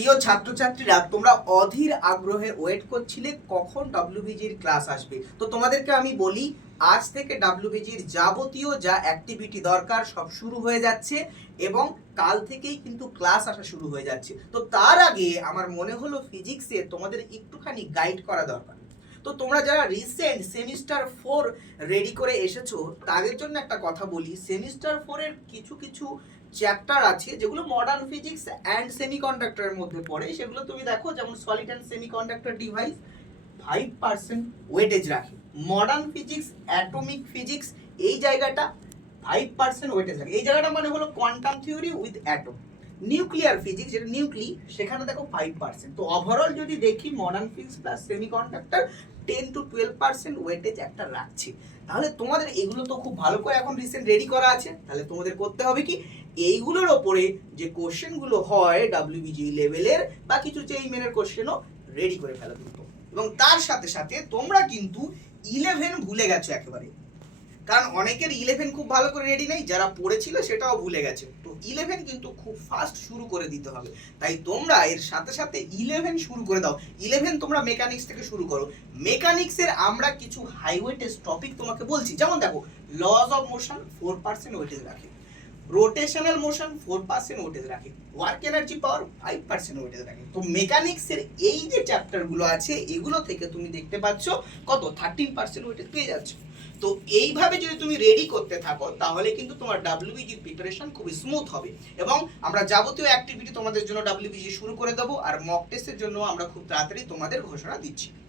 প্রিয় ছাত্রছাত্রীরা, তোমরা অধীর আগ্রহে ওয়েট করছিলে কখন ডাব্লিউবিজির ক্লাস আসবে। তো তোমাদেরকে আমি বলি, আজ থেকে ডাব্লিউবিজির যাবতীয় যা অ্যাক্টিভিটি দরকার সব শুরু হয়ে যাচ্ছে এবং কাল থেকেই কিন্তু ক্লাস আসা শুরু হয়ে যাচ্ছে। তো তার আগে আমার মনে হলো ফিজিক্সে তোমাদের একটুখানি গাইড করা দরকার। তো তোমরা যারা রিসেন্ট সেমিস্টার 4 রেডি করে এসেছো তাদের জন্য একটা কথা বলি, সেমিস্টার 4 এর কিছু কিছু চ্যাপ্টার আছে যেগুলো মডার্ন ফিজিক্স অ্যান্ড সেমিকন্ডাক্টরের মধ্যে পড়ে। সেগুলো তুমি দেখো, যেমন solid and semiconductor device 5% weightage রাখে। মডার্ন ফিজিক্স, অ্যাটমিক ফিজিক্স, এই জায়গাটা 5% ওয়েটেজ রাখে। এই জায়গাটা মানে হলো quantum theory with atom. Nuclear physics, যেটা নিউক্লি, সেখানে দেখো 5%। তো ওভারঅল যদি দেখি modern physics plus semiconductor 10 to 12% weightage একটা রাখছে। তাহলে তোমাদের এগুলো তো খুব ভালো করে এখন রিসেন্ট রেডি করা আছে। তাহলে তোমাদের করতে হবে কি, এইগুলোর ওপরে যে কোশ্চেনগুলো হয় ডাব্লিউবিজি লেভেলের বা কিছু চেইমেনের কোশ্চেনও রেডি করে ফেলা কিন্তু। এবং তার সাথে সাথে তোমরা কিন্তু 11 ভুলে গেছো একেবারে, কারণ অনেকের 11 খুব ভালো করে রেডি নেই, যারা পড়েছিল সেটাও ভুলে গেছে। তো 11 কিন্তু খুব ফাস্ট শুরু করে দিতে হবে। তাই তোমরা এর সাথে সাথে 11 শুরু করে দাও। 11 তোমরা মেকানিক্স থেকে শুরু করো। মেকানিক্সের আমরা কিছু হাই ওয়েটেজ টপিক তোমাকে বলছি, যেমন দেখো লজ অফ মোশন 4% ওয়েটেজ রাখে, রোটেশনাল মোশন 4% ওয়েটেজ রাখে, ওয়ার্ক এনার্জি পাওয়ার 5% ওয়েটেজ রাখে। তো মেকানিক্সের এই যে চ্যাপ্টারগুলো আছে এগুলো থেকে তুমি দেখতে পাচ্ছ কত 13% ওয়েটেজ পেয়ে যাচ্ছ। তো এইভাবে যদি তুমি রেডি করতে থাকো তাহলে কিন্তু তোমার ডাব্লিউবিজির প্রিপারেশন খুব স্মুথ হবে। এবং আমরা যাবতীয় অ্যাক্টিভিটি তোমাদের জন্য ডাব্লিউবিজি শুরু করে দেবো, আর মক টেস্টের জন্য আমরা খুব তাড়াতাড়ি তোমাদের ঘোষণা দিচ্ছি।